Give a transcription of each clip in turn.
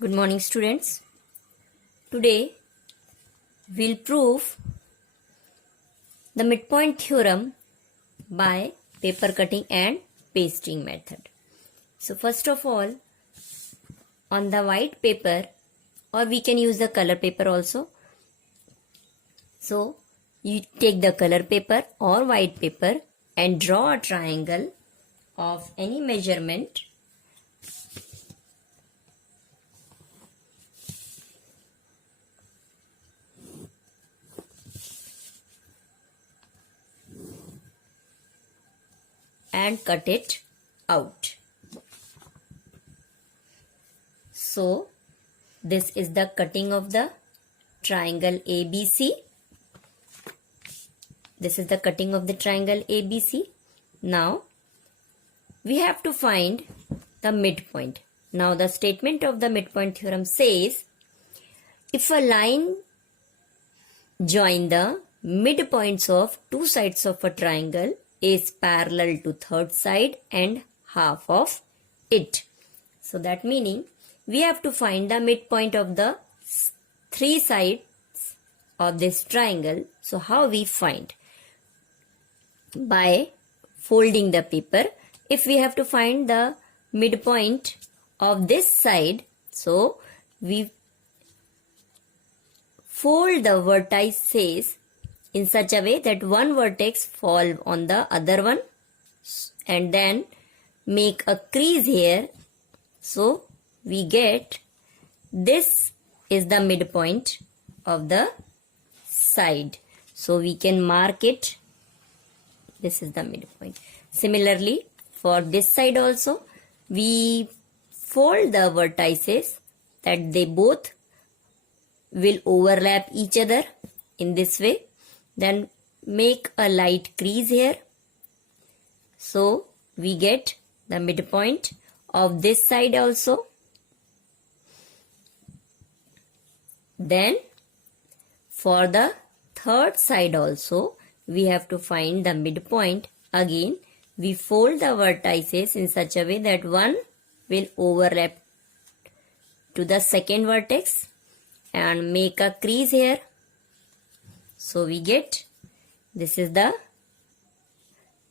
Good morning, students. Today we'll prove the midpoint theorem by paper cutting and pasting method. So first of all, on the white paper, or we can use the color paper also. So you take the color paper or white paper and draw a triangle of any measurement and cut it out. So this is the cutting of the triangle ABC. This is the cutting of the triangle ABC. Now we have to find the midpoint. Now the statement of the midpoint theorem says, if a line join the midpoints of two sides of a triangle is parallel to third side and half of it. So that meaning we have to find the midpoint of the three sides of this triangle. So how we find? By folding the paper. If we have to find the midpoint of this side, so we fold the vertices in such a way that one vertex fall on the other one and then make a crease here. So we get this is the midpoint of the side. So we can mark it. This is the midpoint. Similarly, for this side also, we fold the vertices that they both will overlap each other in this way. Then make a light crease here. So we get the midpoint of this side also. Then for the third side also, we have to find the midpoint. Again, we fold the vertices in such a way that one will overlap to the second vertex and make a crease here. So we get this is the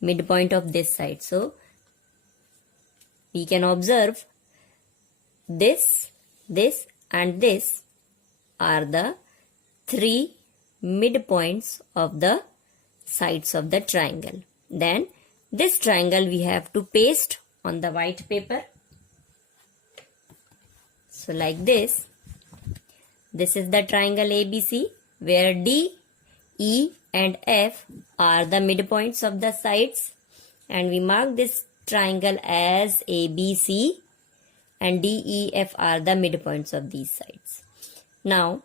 midpoint of this side. So we can observe this and this are the three midpoints of the sides of the triangle. Then this triangle we have to paste on the white paper. So like this. This is the triangle ABC where D, E and F are the midpoints of the sides, and we mark this triangle as ABC, and D, E, F are the midpoints of these sides. Now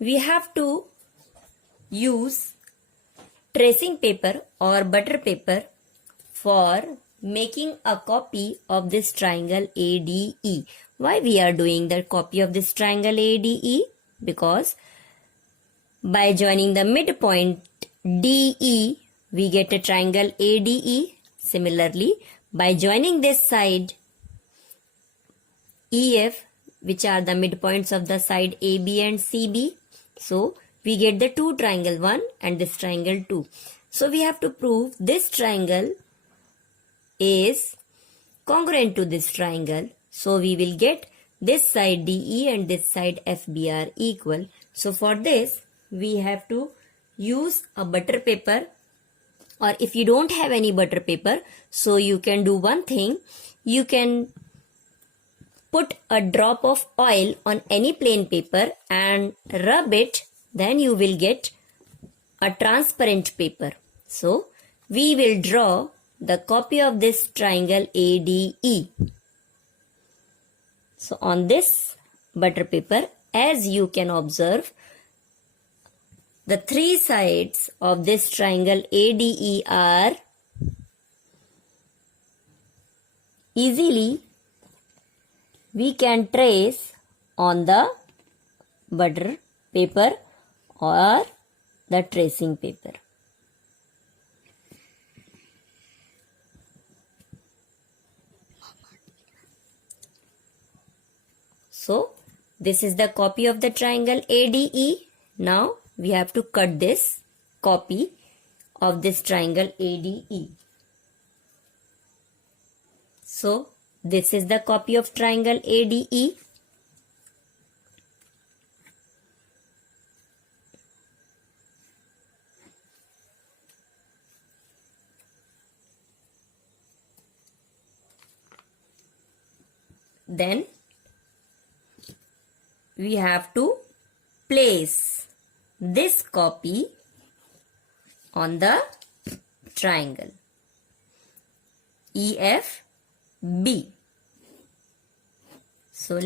we have to use tracing paper or butter paper for making a copy of this triangle ADE. Why we are doing the copy of this triangle ADE? Because by joining the midpoint DE, we get a triangle ADE. Similarly, by joining this side EF, which are the midpoints of the side AB and CB, so we get the two triangle 1 and this triangle 2. So we have to prove this triangle is congruent to this triangle. So we will get this side DE and this side FB are equal. So for this we have to use a butter paper, or if you don't have any butter paper, so you can do one thing. You can put a drop of oil on any plain paper and rub it, then you will get a transparent paper. So we will draw the copy of this triangle ADE. So on this butter paper, as you can observe, the three sides of this triangle ADE are easily we can trace on the butter paper or the tracing paper. So this is the copy of the triangle ADE. Now we have to cut this copy of this triangle ADE. So this is the copy of triangle ADE. Then we have to place this copy on the triangle EFB. So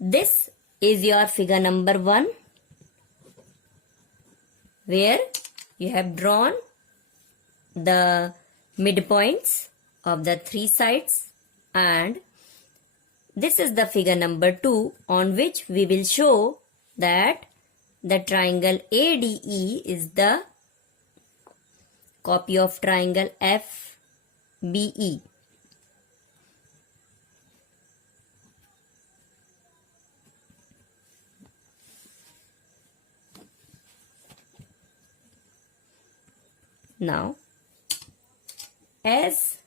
this is your figure number 1, where you have drawn the midpoints of the 3 sides, and this is the figure number 2 on which we will show that the triangle ADE is the copy of triangle FBE. Now, as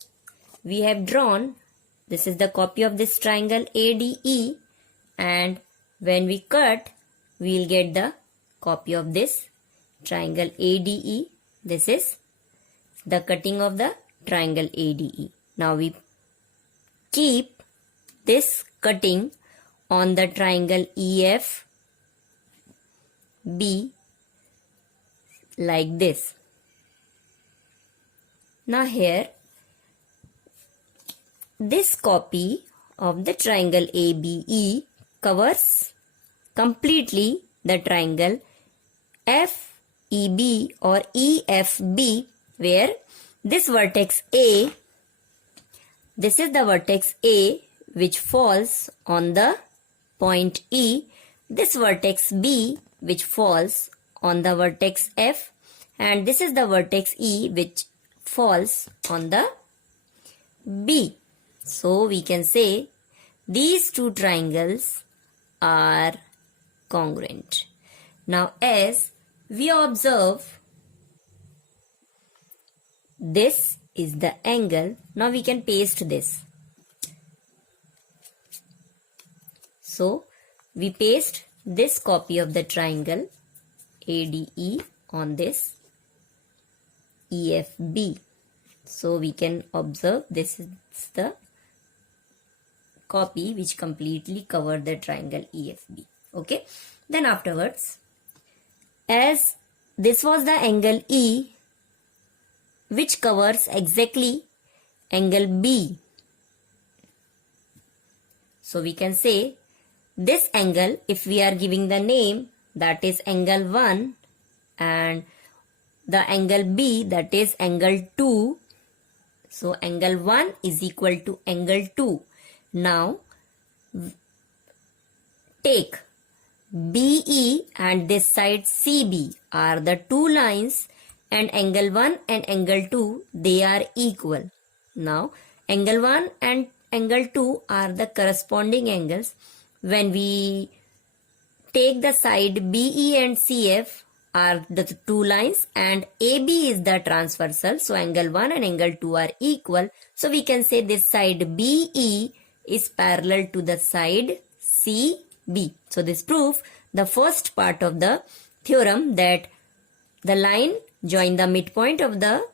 we have drawn, this is the copy of this triangle ADE, and when we cut, we will get the copy of this triangle ADE. This is the cutting of the triangle ADE. Now we keep this cutting on the triangle EFB like this. Now here, this copy of the triangle ABE covers completely the triangle FEB or EFB, where this vertex A, this is the vertex A which falls on the point E, this vertex B which falls on the vertex F, and this is the vertex E which falls on the B. So we can say these two triangles are congruent. Now as we observe, this is the angle. Now we can paste this. So we paste this copy of the triangle ADE on this EFB. So we can observe this is the copy which completely covered the triangle EFB. Okay. Then afterwards, as this was the angle E which covers exactly angle B. So we can say this angle, if we are giving the name, that is angle 1, and the angle B, that is angle 2. So angle 1 is equal to angle 2. Now take BE and this side CB are the two lines, and angle 1 and angle 2, they are equal. Now angle 1 and angle 2 are the corresponding angles. When we take the side BE and CF are the two lines, and AB is the transversal, so angle 1 and angle 2 are equal. So we can say this side BE is parallel to the side CB. So this proves the first part of the theorem, that the line join the midpoint of the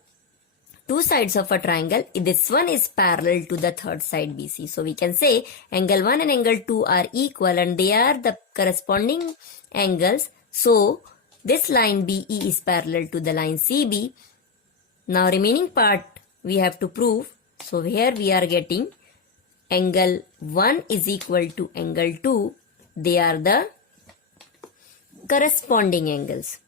two sides of a triangle. This one is parallel to the third side BC. So we can say angle 1 and angle 2 are equal, and they are the corresponding angles. So this line BE is parallel to the line CB. Now remaining part we have to prove. So here we are getting angle 1 is equal to angle 2. They are the corresponding angles.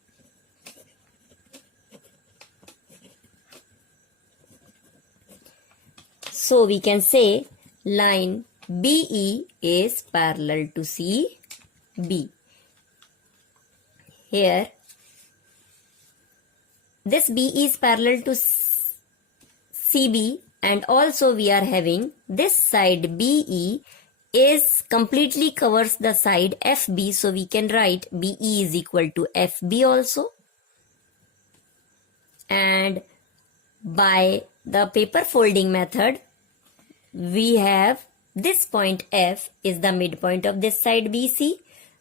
So we can say line BE is parallel to CB. Here this BE is parallel to CB, and also we are having this side BE is completely covers the side FB, so we can write BE is equal to FB also. And by the paper folding method, we have this point F is the midpoint of this side BC.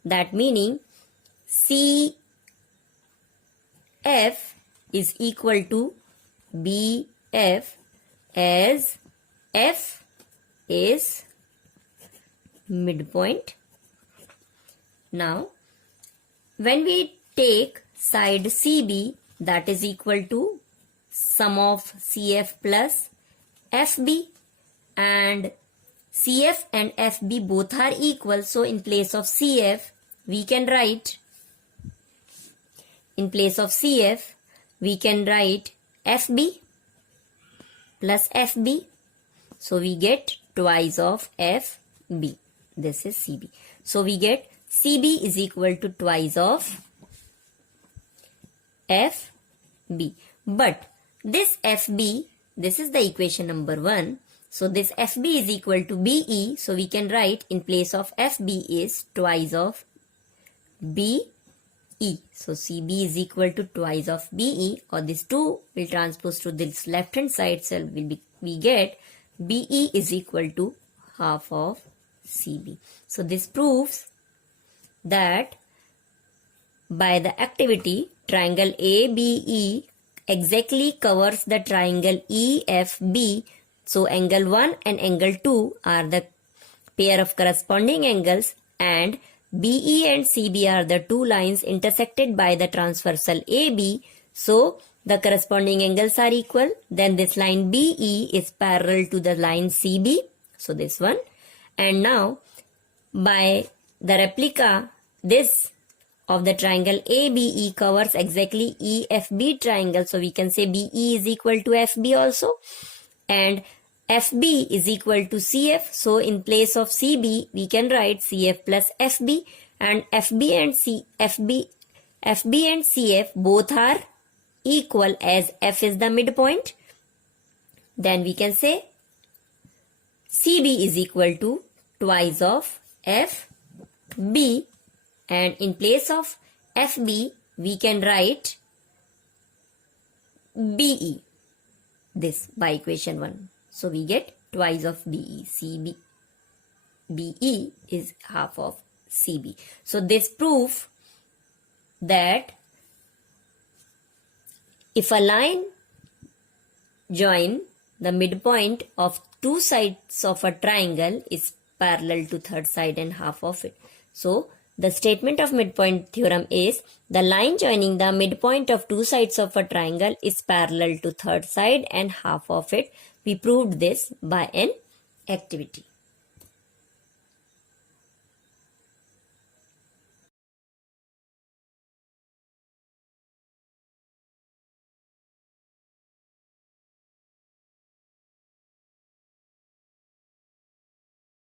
That meaning CF is equal to BF, as F is midpoint. Now, when we take side CB, that is equal to sum of CF plus FB, and CF and FB both are equal, so in place of CF we can write FB plus FB, so we get twice of FB. This is CB, so we get CB is equal to twice of FB. But this FB, this is the equation number 1. So this FB is equal to BE. So we can write in place of FB is twice of BE. So CB is equal to twice of BE, or this 2 will transpose to this left hand side, so we get BE is equal to half of CB. So this proves that by the activity, triangle ABE exactly covers the triangle EFB. So angle 1 and angle 2 are the pair of corresponding angles, and BE and CB are the two lines intersected by the transversal AB. So the corresponding angles are equal. Then this line BE is parallel to the line CB. So this one. And now by the replica, this of the triangle ABE covers exactly EFB triangle. So we can say BE is equal to FB also. And FB is equal to CF. So in place of CB, we can write CF plus FB. And FB and CF both are equal, as F is the midpoint. Then we can say CB is equal to twice of FB. And in place of FB, we can write BE, this by equation 1. So we get twice of BE. BE is half of CB. So this proves that if a line join the midpoint of two sides of a triangle is parallel to third side and half of it. So the statement of midpoint theorem is the line joining the midpoint of two sides of a triangle is parallel to third side and half of it. We proved this by an activity.